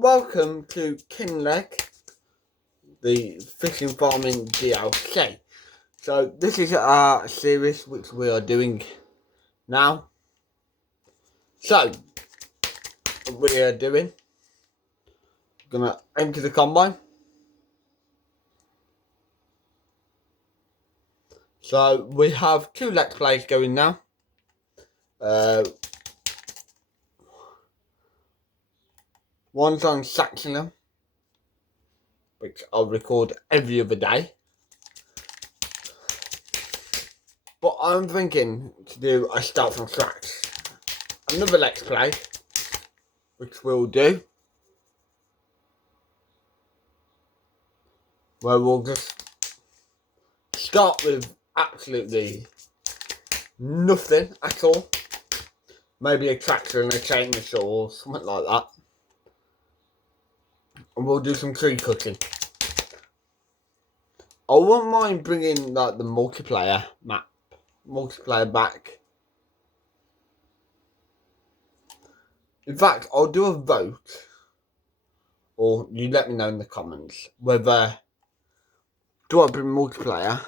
welcome to Kinleg, the fishing farming DLC. So this is our series which we are doing now. So what we are doing, gonna empty the combine. So we have 2 let's plays going now. One's on Saxonham, which I'll record every other day. But I'm thinking to do a start from scratch. Another let's play, which we'll do, where we'll just start with absolutely nothing at all. Maybe a tractor and a chainsaw or something like that. And we'll do some tree cutting. I wouldn't mind bringing like the multiplayer back. In fact, I'll do a vote, or you let me know in the comments whether do I bring multiplayer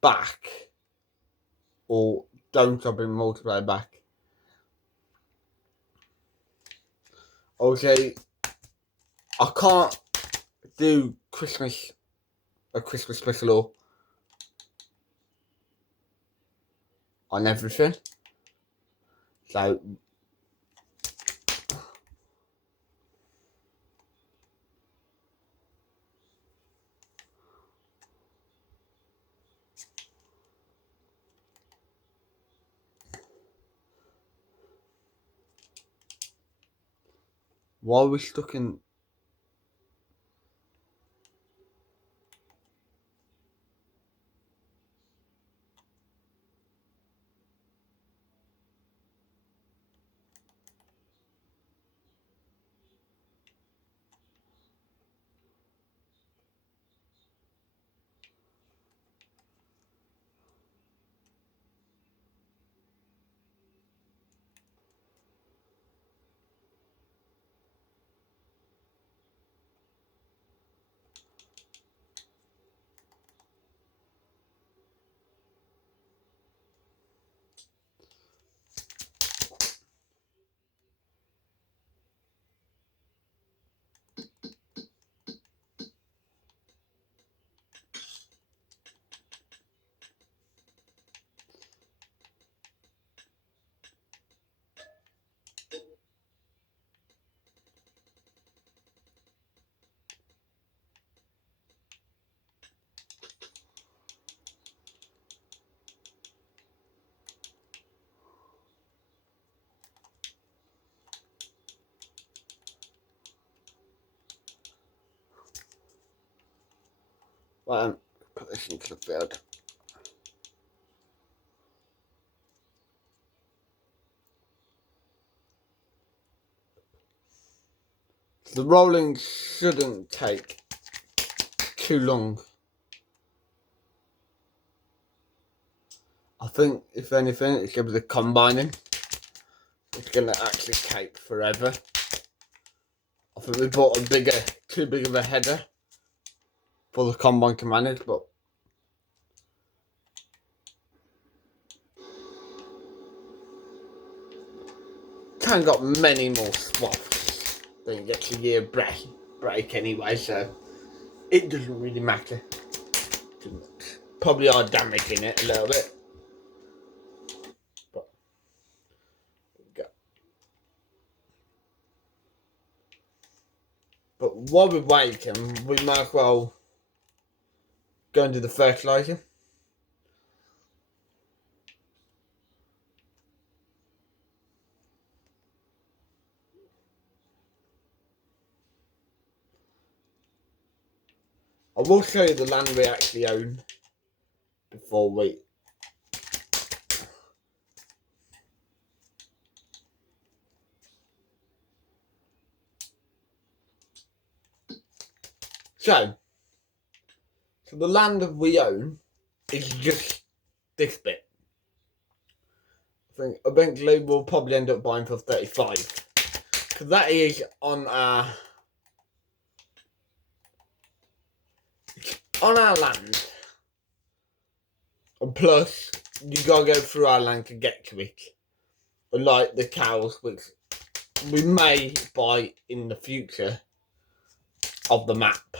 back or don't I bring multiplayer back. Okay, I can't do a Christmas special on everything. So why are we stuck in? Well, put this into the field. The rolling shouldn't take too long. I think, if anything, it's going to be the combining. It's going to actually take forever. I think we bought too big of a header for the combine to manage, but Can got many more swaths than it gets a year break anyway, so it doesn't really matter too much. Probably are damaging it a little bit, but there we go. But while we're waiting, we might as well go and do the fertilising. I will show you the land we actually own before we... So the land that we own is just this bit. I think eventually we'll probably end up buying for 35. because that is on our land. And plus, you gotta go through our land to get to it. Unlike the cows, which we may buy in the future of the map.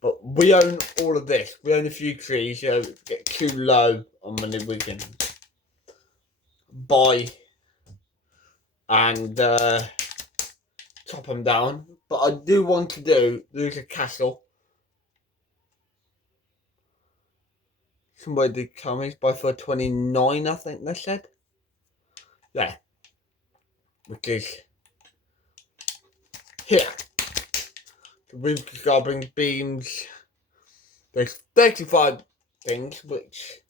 But we own all of this. We own a few trees, so get too low on money we can buy and chop them down. But I do want to there's a castle. Somebody did tell me it's by for 29, I think they said. Yeah. Which is here. We've got to bring beams. There's 35 things, which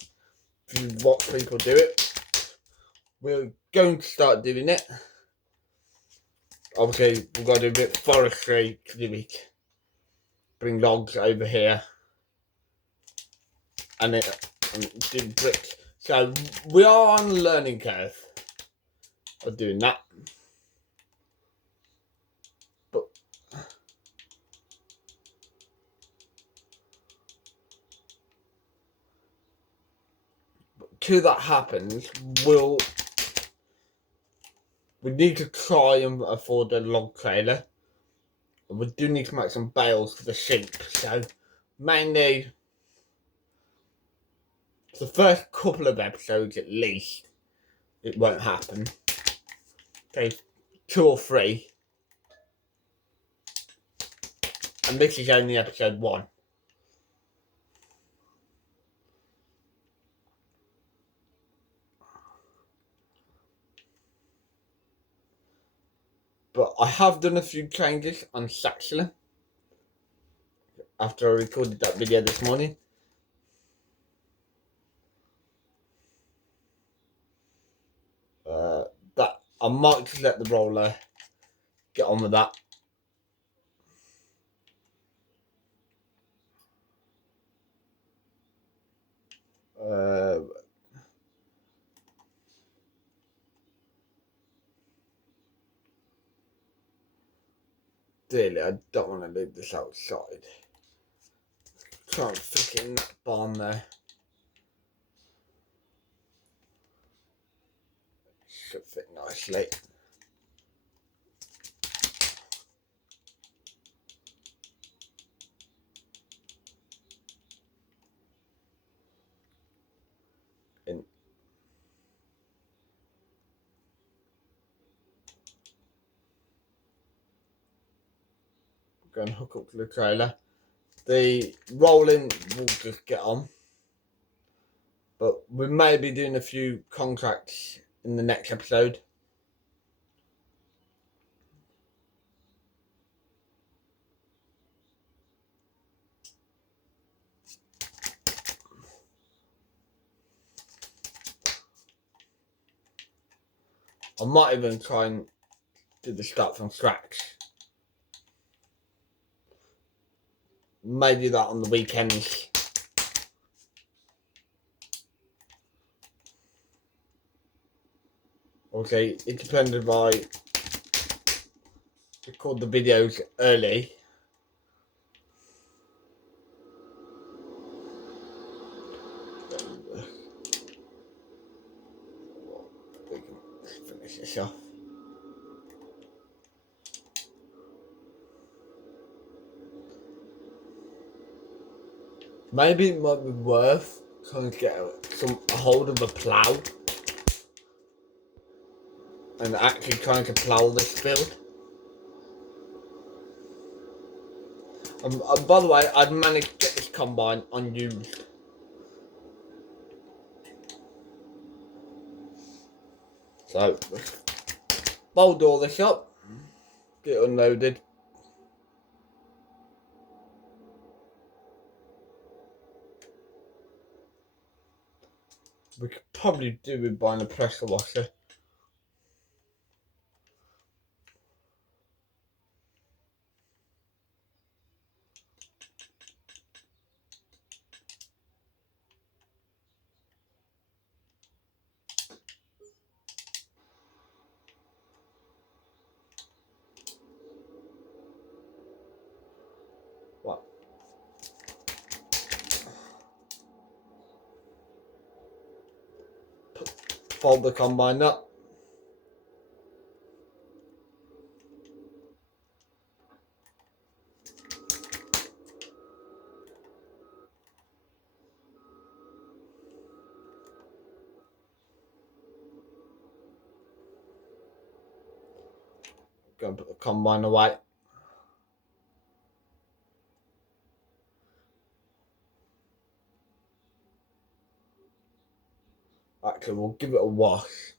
if you watch people do it, we're going to start doing it. Obviously, we've got to do a bit of forestry to do it. Bring logs over here. And do bricks. So we are on a learning curve of doing that. But till that happens, we need to try and afford a log trailer. And we do need to make some bales for the sheep. So mainly the first couple of episodes at least, it won't happen. Okay, 2 or 3. And this is only episode 1. But I have done a few changes on Saxon after I recorded that video this morning. That I might just let the roller get on with that. Really, I don't want to leave this outside. Try and fit it in that barn there. Should fit nicely. In. Go and hook up to the trailer. The rolling will just get on. But we may be doing a few contracts in the next episode. I might even try and do the start from scratch. May do that on the weekends. Okay, it depends if I record the videos early. We can finish this off. Maybe it might be worth trying to get a hold of a plough and actually trying to plough this field. By the way, I've managed to get this combine unused. So, bolt all this up, get it unloaded. We could probably do with buying a pressure washer. fold the combine up. Go and put the combine away. Actually, we'll give it a wash.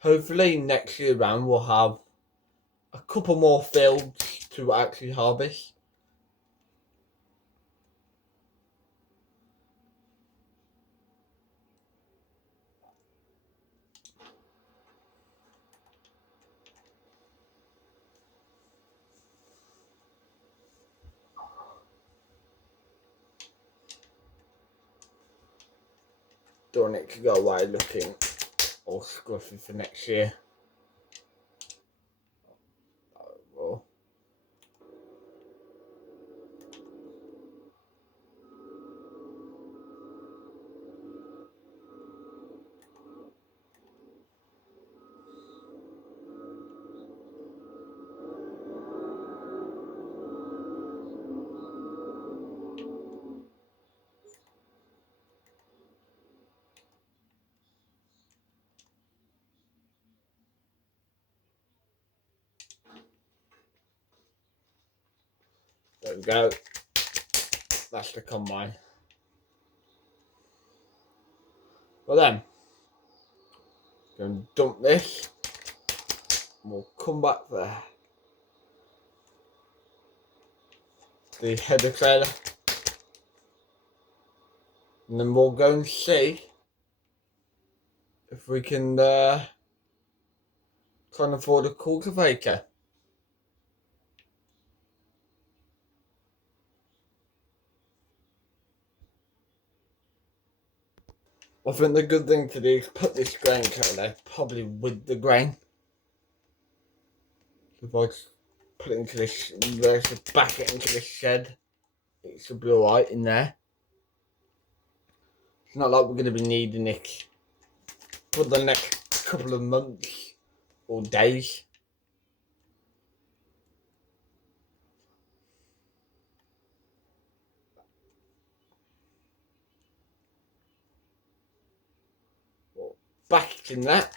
Hopefully next year round we'll have a couple more fields to actually harvest. Don't want it to go away looking all scruffy for next year. Well, there we go. That's the combine. Well then, going to dump this. And we'll come back there. The header trailer. And then we'll go and see if we can try and afford a cultivator. I think the good thing to do is put this grain trailer probably with the grain. If I put it into this, back it into the shed, it should be alright in there. It's not like we're going to be needing it for the next couple of months or days. Back in that.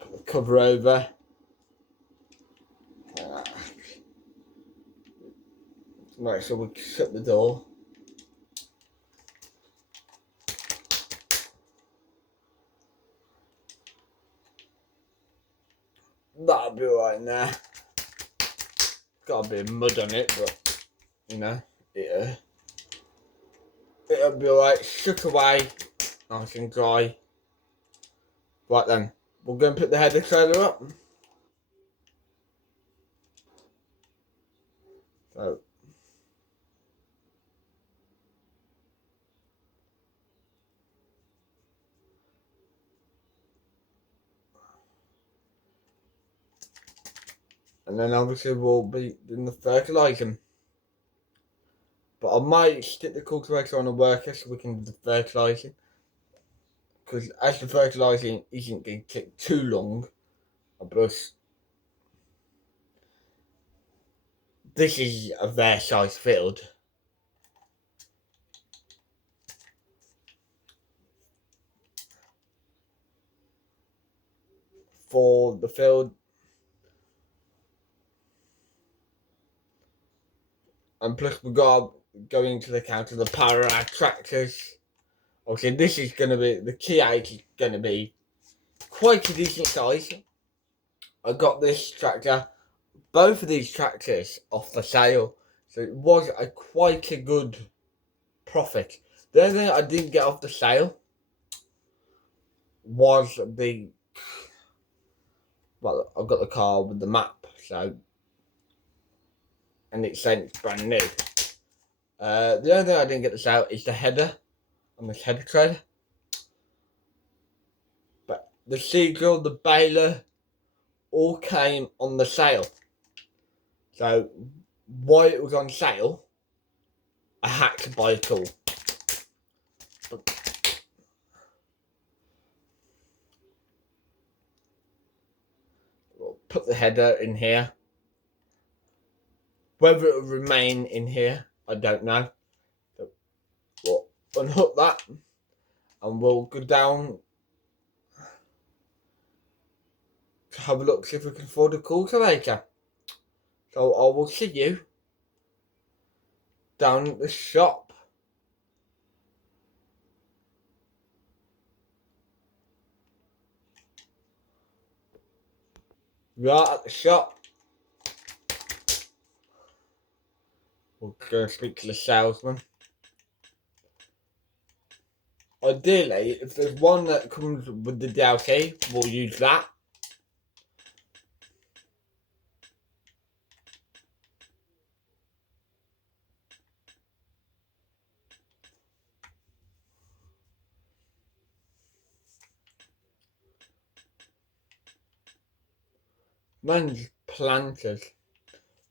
Put the cover over. Right, so we'll shut the door. That'll be alright in there. Got a bit of mud on it, but you know, it'll be alright. Shut away, nice and dry. Right then, we'll go and put the header trailer up. So, and then obviously we'll be doing the fertilising. But I might stick the cultivator on a worker so we can do the fertilising. Because as the fertilising isn't going to take too long, plus this is a fair size field. For the field. And plus we got going into the account of the power of our tractors. Obviously this is going to be, the T8 is going to be quite a decent size. I got this tractor, both of these tractors off the sale. So it was quite a good profit. The only thing I didn't get off the sale was the, well, I've got the car with the map, so, and it's saying it's brand new. The only thing I didn't get this out is the header on this header tread. But the Seagull, the baler, all came on the sale. So while it was on sale, I had to buy a tool. We'll put the header in here. Whether it will remain in here, I don't know. So we'll unhook that and we'll go down to have a look, see if we can afford a cultivator. So I will see you down at the shop. We are at the shop. We'll go and speak to the salesman. Ideally, if there's one that comes with the DLC, we'll use that. Man's planters.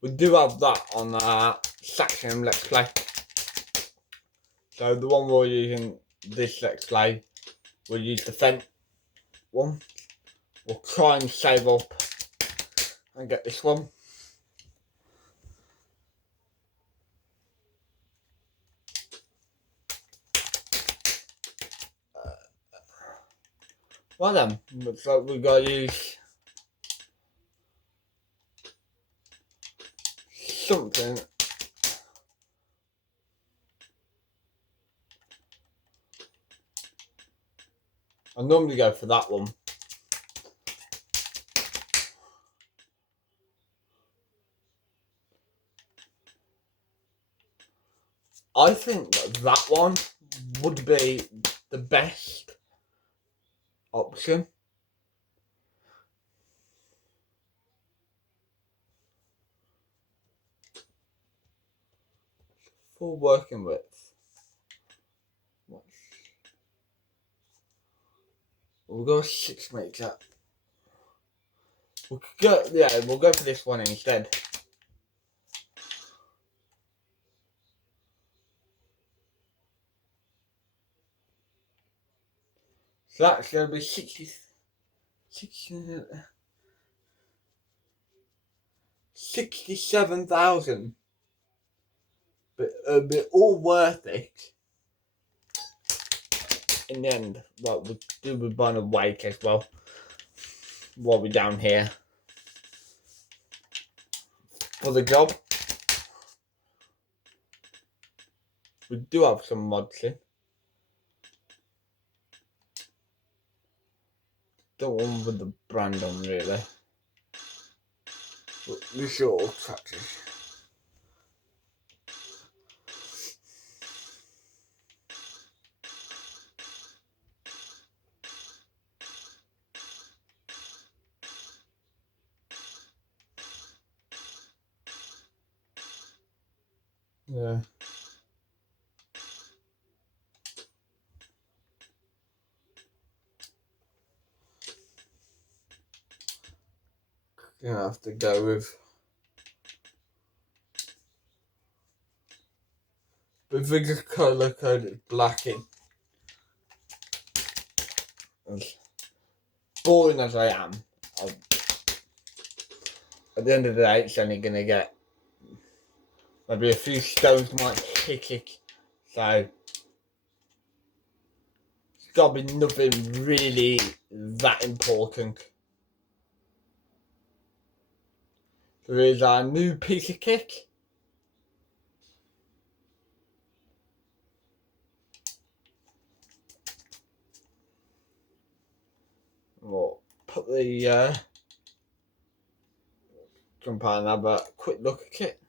We do have that on our Saxon Let's Play. So the one we're using this Let's Play, we'll use the Fent one. We'll try and save up and get this one. Well then, looks like we've got to use something. I normally go for that one. I think that one would be the best option. For working with. We'll go 6 meter. We'll go for this one instead. So that's going to be 67,000. But it'll be all worth it in the end. Like we'll do with buying a wake as well while we're down here for the job. We do have some mods in. Don't want with the brand on really. But these are all tractors. Yeah. Gonna have to go with the colour coded black in. As boring as I am, at the end of the day, it's only gonna get maybe a few stones might hit it. So it's gotta be nothing really that important. There is a new piece of kit. We'll put the jump out and have a quick look at it.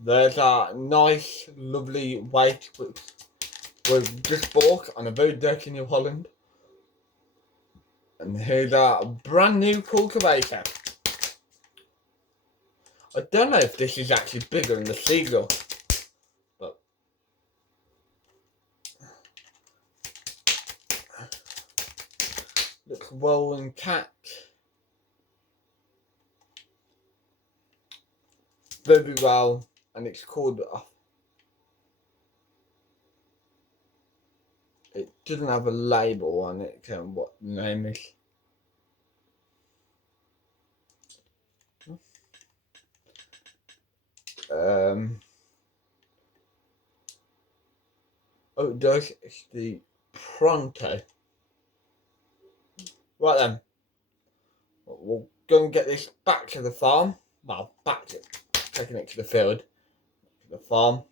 There's a nice, lovely weight which we've just bought on a very dirty New Holland. And here's our brand new cultivator. I don't know if this is actually bigger than the Seagull, but looks well intact. Very well, and it's called. It doesn't have a label on it, what the name is. Oh, it does. It's the Pronto. Right then, we'll go and get this back to the farm. Well, taking it to the field, to the farm,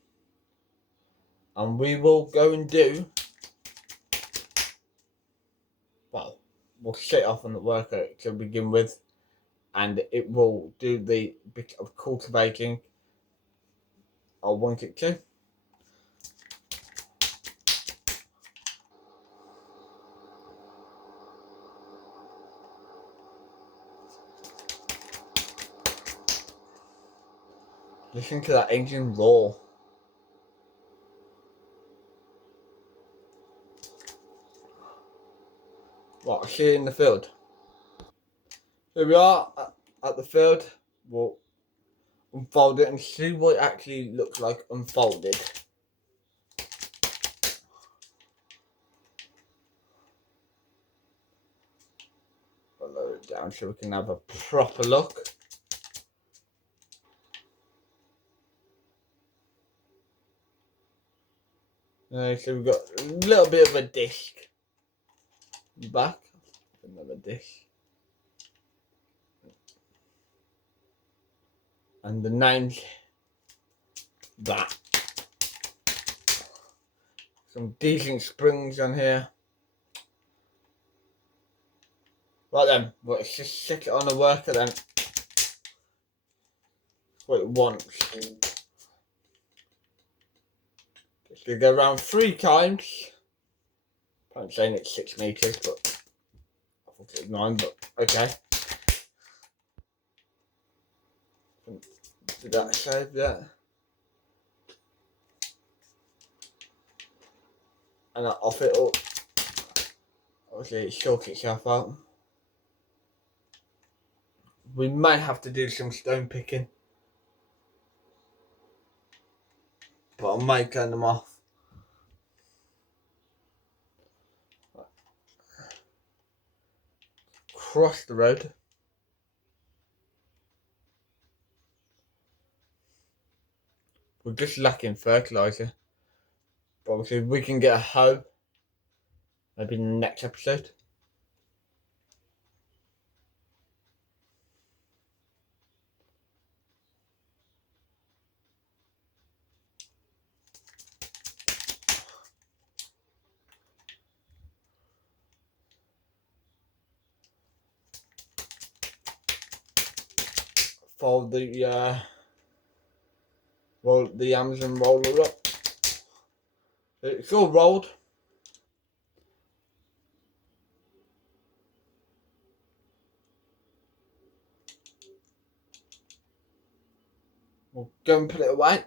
and we will go and do. Well, we'll set off on the worker to begin with, and it will do the bit of cultivating I want it to. Listen to that engine roar. Right, I'll see you in the field. Here we are at the field. We'll unfold it and see what it actually looks like unfolded. I'll lower it down so we can have a proper look. So we've got a little bit of a disc back, another disc, and the name's that. Some decent springs on here. Right then, let's just stick it on the worker then. What it wants. Just gonna go around 3 times. I'm saying it's 6 meters, but I thought it was 9, but okay. Did that save that? And I off it up. Obviously, it short itself out. We might have to do some stone picking, but I might turn them off. Cross the road. We're just lacking fertilizer. But obviously, we can get a hoe. Maybe in the next episode. Fold the roll the Amazon roller up. It's all rolled. We'll go and put it away.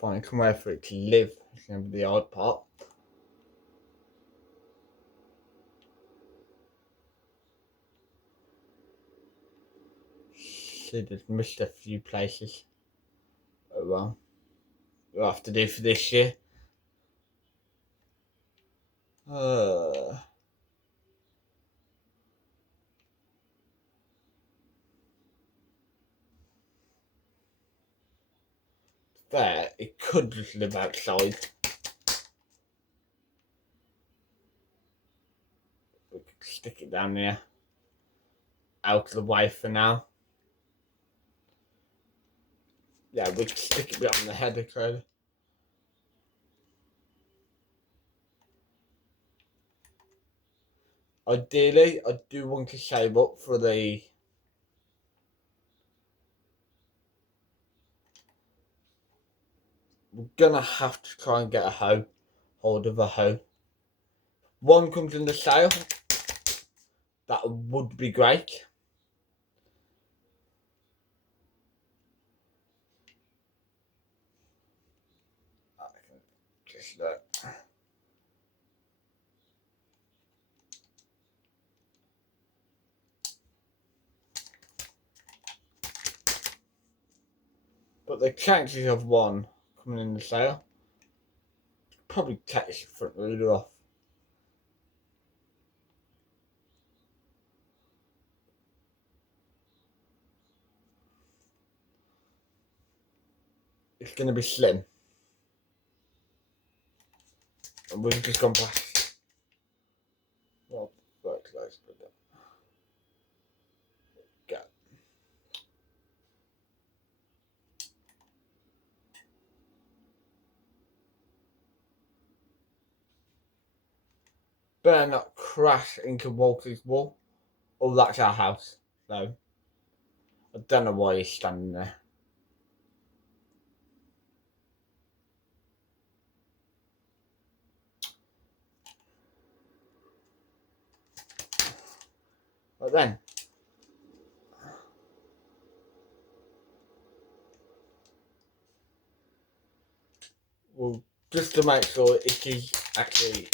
Find somewhere for it to live. That's gonna be the hard part. Should have missed a few places. Oh well. We'll have to do for this year. There, it could just live outside. We could stick it down there. Out of the way for now. Yeah, we could stick it behind the header trailer. Ideally, I do want to save up for the I'm gonna have to try and get hold of a hoe. One comes in the sale. That would be great. I can just but the chances of one coming in the sale probably takes the front leader off. It's going to be slim. And we've just gone past. Well, close, but go. Better not crash into Walker's wall. Oh, that's our house. No. I don't know why he's standing there. But then, well, just to make sure it is actually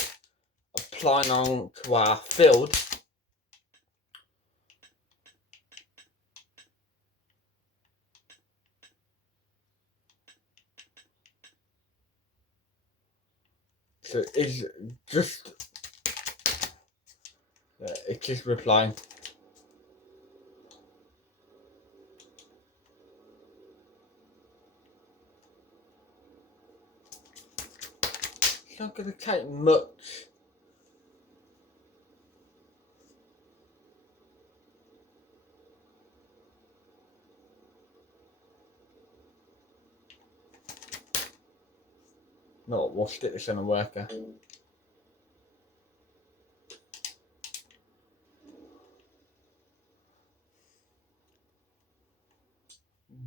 applying on to our field, so it's just it is replying. It's not going to take much. No, we'll stick this on a worker.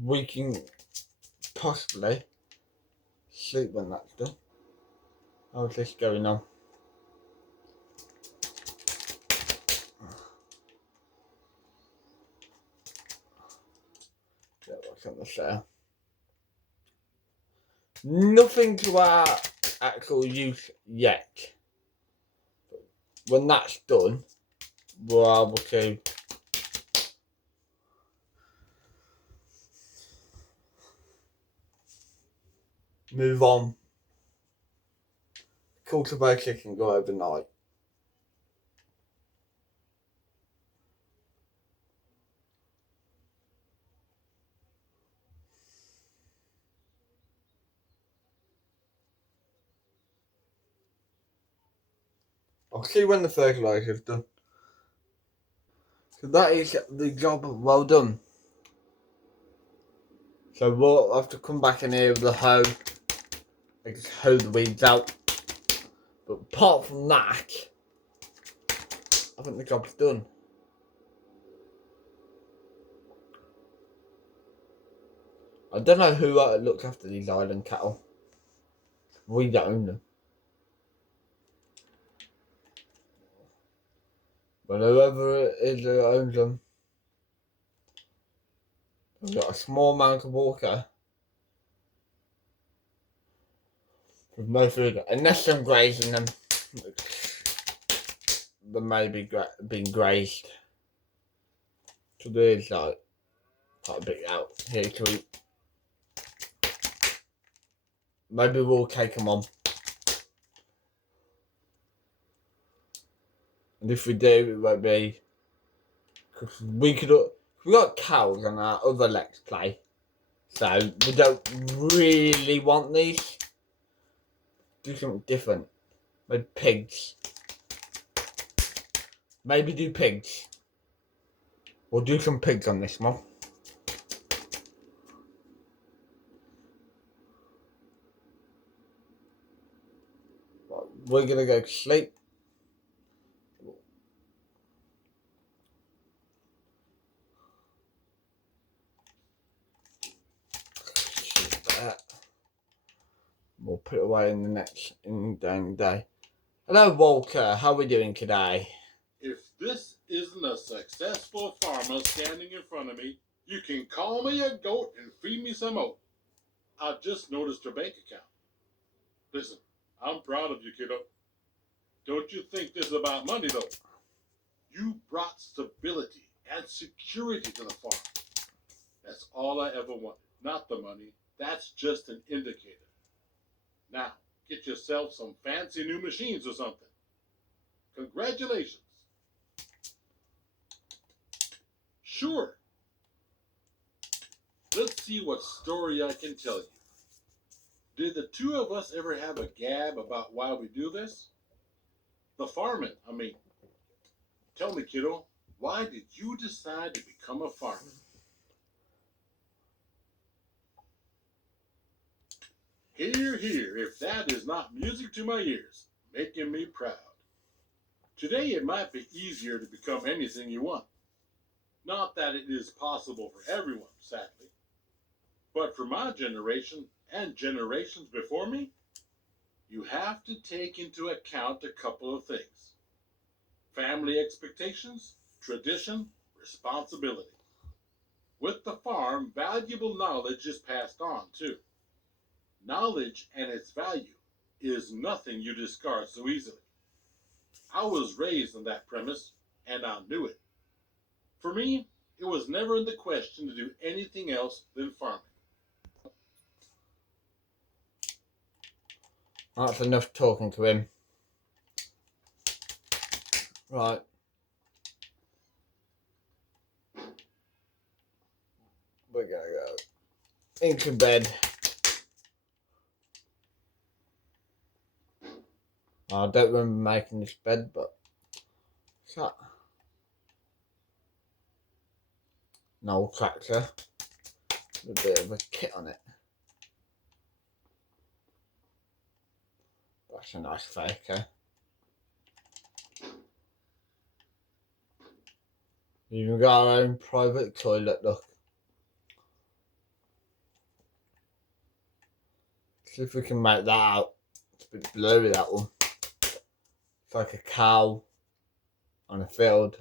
We can possibly sleep when that's done. How's this going on? Yeah, what's on the sale? Nothing to our actual use yet. When that's done, we're able to move on. Cultivator can go overnight. I'll see when the fertilizer is done. So that is the job well done. So we'll have to come back in here with the hoe and just hoe the weeds out. But apart from that, I think the job's done. I don't know who looks after these island cattle. We don't own them. But whoever it is who owns them, they've got a small amount of water with no food, unless I'm grazing them. They may be being grazed. So there's like quite a bit out here to eat. Maybe we'll take them on. And if we do, it won't be. Because we got cows on our other Let's Play. So we don't really want these. Do something different. Maybe pigs. Maybe do pigs. We'll do some pigs on this one. We're gonna go to sleep. put it away in the day. Hello, Walter. How are we doing today? If this isn't a successful farmer standing in front of me, you can call me a goat and feed me some oat. I just noticed your bank account. Listen, I'm proud of you, kiddo. Don't you think this is about money, though? You brought stability and security to the farm. That's all I ever wanted. Not the money. That's just an indicator. Now, get yourself some fancy new machines or something. Congratulations. Sure. Let's see what story I can tell you. Did the two of us ever have a gab about why we do this? The farming, I mean. Tell me, kiddo, why did you decide to become a farmer? Hear, hear, if that is not music to my ears, making me proud. Today it might be easier to become anything you want. Not that it is possible for everyone, sadly. But for my generation and generations before me, you have to take into account a couple of things: family expectations, tradition, responsibility. With the farm, valuable knowledge is passed on too. Knowledge and its value is nothing you discard so easily. I was raised on that premise, and I knew it. For me, it was never in the question to do anything else than farming. That's enough talking to him. Right. We're gonna go into bed. I don't remember making this bed, but what's that? An old tractor with a bit of a kit on it. That's a nice faker. Even got our own private toilet, look. See if we can make that out. It's a bit blurry, that one. It's like a cow on a field.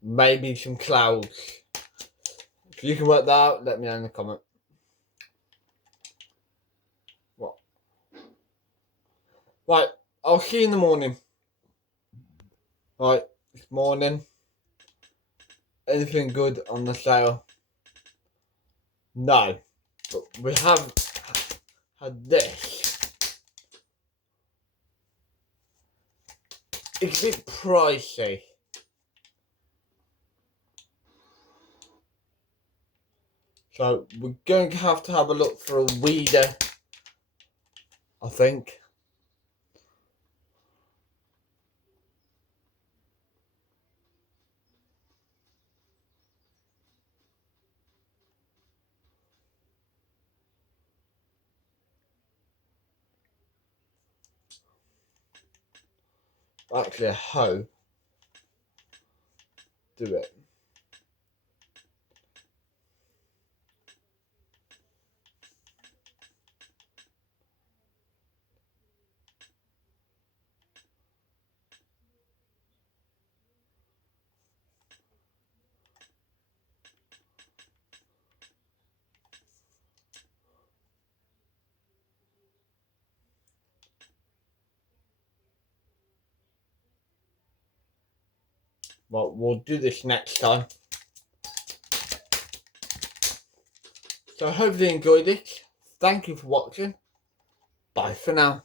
Maybe some clouds. If you can work that out, let me know in the comment. What? Right, I'll see you in the morning. Right, this morning. Anything good on the sale? No. But we have had this. It's a bit pricey. So we're going to have a look for a weeder, I think. Actually a hoe. Do it. Well, we'll do this next time. So I hope you enjoyed it. Thank you for watching. Bye for now.